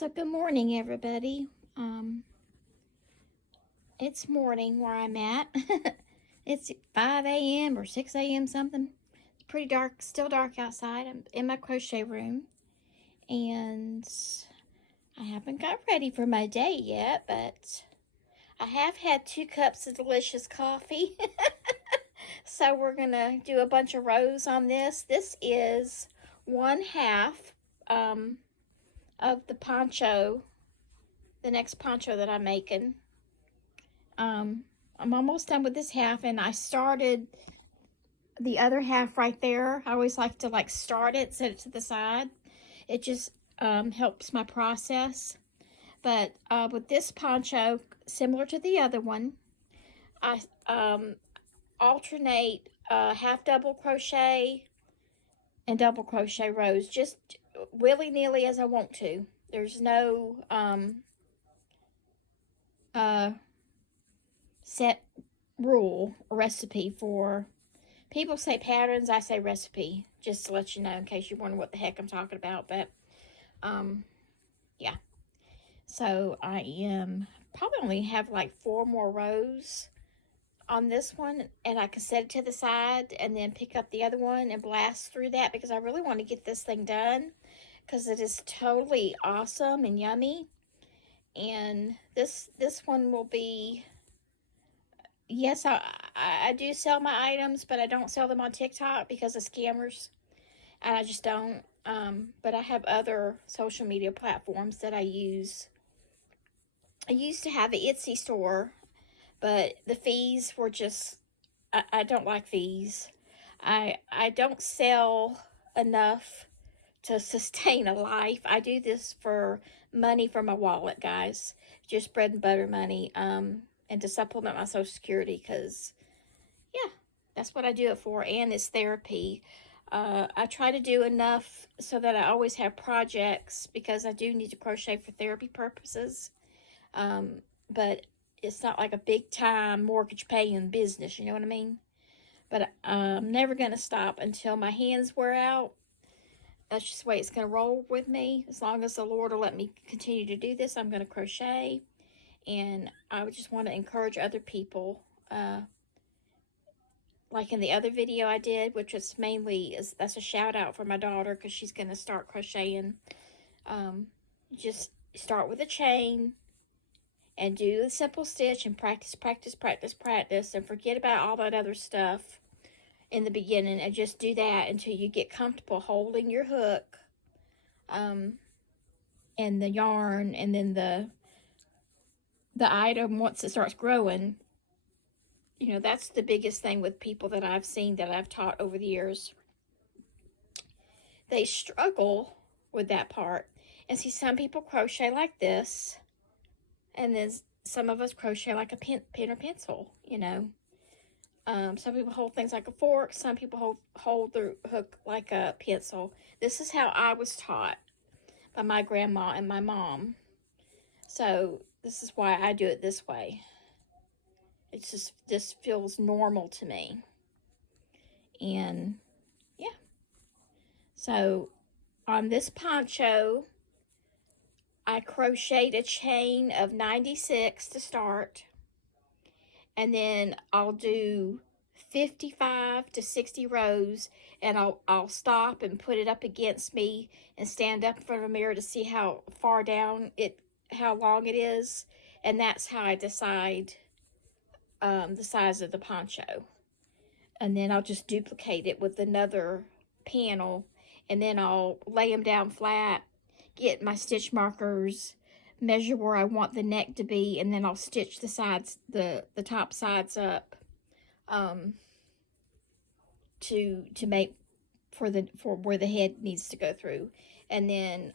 So good morning, everybody. It's morning where I'm at. It's 5 a.m. or 6 a.m. something. It's pretty dark, still dark outside. I'm in my crochet room, and I haven't got ready for my day yet, but I have had 2 cups of delicious coffee. So we're gonna do a bunch of rows on this. This is 1/2 of the poncho, the next poncho that I'm making. I'm almost done with this half, and I started the other half right there. I always like to start it, set it to the side. It just helps my process. But with this poncho, similar to the other one, I alternate half double crochet and double crochet rows, just willy-nilly as I want to. There's no set rule or recipe for. People say patterns, I say recipe, just to let you know in case you wonder what the heck I'm talking about. But yeah, so I am probably only have like 4 more rows on this one, and I can set it to the side and then pick up the other one and blast through that, because I really want to get this thing done, because it is totally awesome and yummy. And this one will be, yes, I do sell my items, but I don't sell them on TikTok because of scammers, and I just don't. But I have other social media platforms that I use. I used to have an Etsy store, but the fees were just, I don't like fees. I don't sell enough to sustain a life. I do this for money for my wallet, guys. Just bread and butter money. And to supplement my Social Security, because, yeah, that's what I do it for, and it's therapy. I try to do enough so that I always have projects, because I do need to crochet for therapy purposes. But it's not like a big time mortgage paying business, you know what I mean? But I'm never going to stop until my hands wear out. That's just the way it's going to roll with me. As long as the Lord will let me continue to do this, I'm going to crochet. And I would just want to encourage other people, like in the other video I did, which was mainly, that's a shout out for my daughter, because she's going to start crocheting. Just start with a chain and do a simple stitch and practice, and forget about all that other stuff in the beginning, and just do that until you get comfortable holding your hook and the yarn, and then the item, once it starts growing. You know, that's the biggest thing with people that I've seen, that I've taught over the years. They struggle with that part. And see, some people crochet like this, and then some of us crochet like a pen or pencil, you know. Some people hold things like a fork. Some people hold the hook like a pencil. This is how I was taught by my grandma and my mom. So this is why I do it this way. It's just, this feels normal to me. And yeah. So on this poncho, I crocheted a chain of 96 to start. And then I'll do 55 to 60 rows, and I'll stop and put it up against me and stand up in front of a mirror to see how far down how long it is. And that's how I decide the size of the poncho. And then I'll just duplicate it with another panel, and then I'll lay them down flat, get my stitch markers, measure where I want the neck to be, and then I'll stitch the sides, the top sides up to make for where the head needs to go through. And then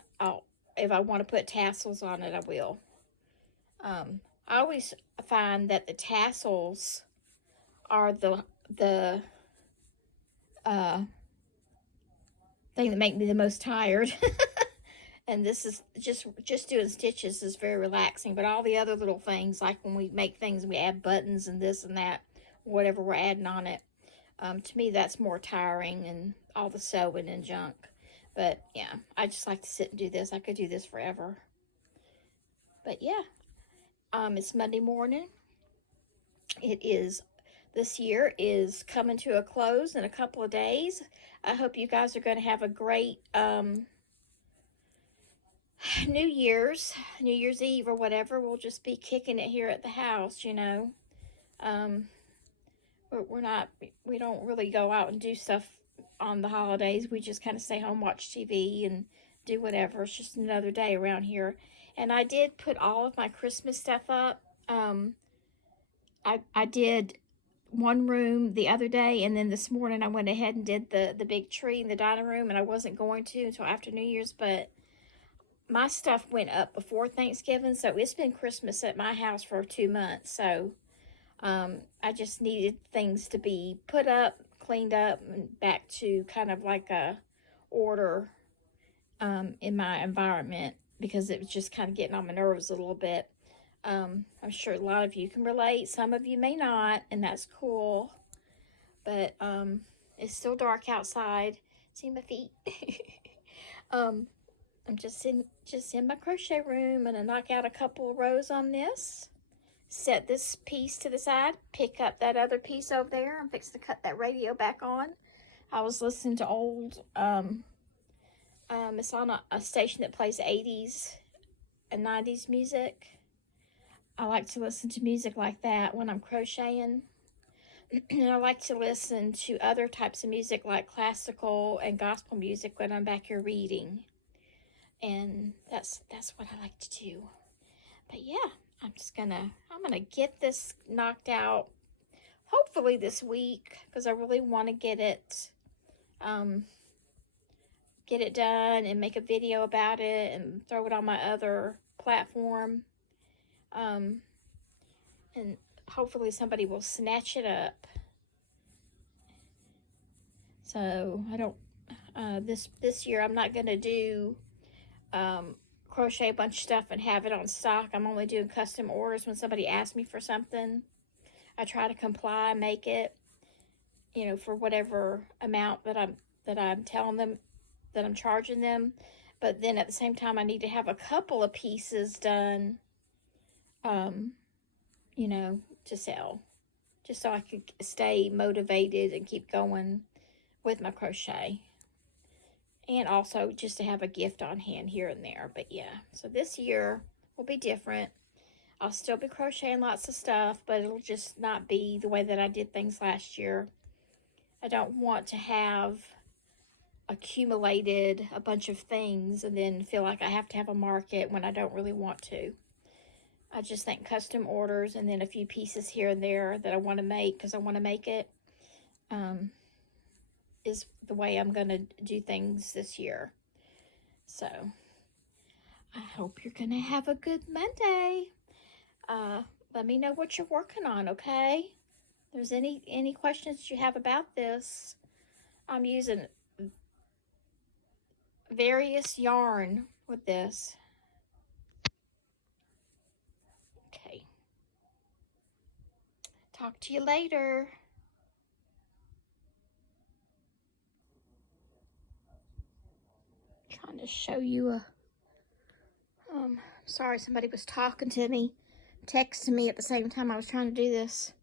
if I want to put tassels on it, I will. I always find that the tassels are the thing that make me the most tired. And this is just doing stitches is very relaxing. But all the other little things, like when we make things, we add buttons and this and that, whatever we're adding on it, to me that's more tiring, and all the sewing and junk. But yeah, I just like to sit and do this. I could do this forever. But yeah, it's Monday morning. This year is coming to a close in a couple of days. I hope you guys are going to have a great New Year's Eve or whatever. We'll just be kicking it here at the house, you know. We don't really go out and do stuff on the holidays. We just kind of stay home, watch TV, and do whatever. It's just another day around here. And I did put all of my Christmas stuff up. I did one room the other day, and then this morning I went ahead and did the big tree in the dining room, and I wasn't going to until after New Year's, but my stuff went up before Thanksgiving, so it's been Christmas at my house for 2 months. So I just needed things to be put up, cleaned up, and back to kind of like a order in my environment, because it was just kind of getting on my nerves a little bit. I'm sure a lot of you can relate. Some of you may not, and that's cool. But it's still dark outside. See my feet? I'm just in my crochet room, and I knock out a couple of rows on this. Set this piece to the side. Pick up that other piece over there. I'm fixing to cut that radio back on. I was listening to old. It's on a station that plays 80s and 90s music. I like to listen to music like that when I'm crocheting. And I like to listen to other types of music like classical and gospel music when I'm back here reading. And that's what I like to do. But yeah, I'm gonna get this knocked out hopefully this week, because I really want to get it done and make a video about it and throw it on my other platform. And hopefully somebody will snatch it up. So I don't, this year I'm not going to do, crochet a bunch of stuff and have it on stock. I'm only doing custom orders when somebody asks me for something. I try to comply, make it, you know, for whatever amount that I'm telling them that I'm charging them. But then at the same time, I need to have a couple of pieces done, you know, to sell, just so I can stay motivated and keep going with my crochet. And also just to have a gift on hand here and there. But yeah, so this year will be different. I'll still be crocheting lots of stuff, but it'll just not be the way that I did things last year. I don't want to have accumulated a bunch of things and then feel like I have to have a market when I don't really want to. I just think custom orders and then a few pieces here and there that I want to make because I want to make it is the way I'm going to do things this year. So I hope you're going to have a good Monday. Let me know what you're working on, okay? If there's any questions you have about this, I'm using various yarn with this. Okay. Talk to you later. Trying to show you a sorry, somebody was talking to me, texting me at the same time I was trying to do this.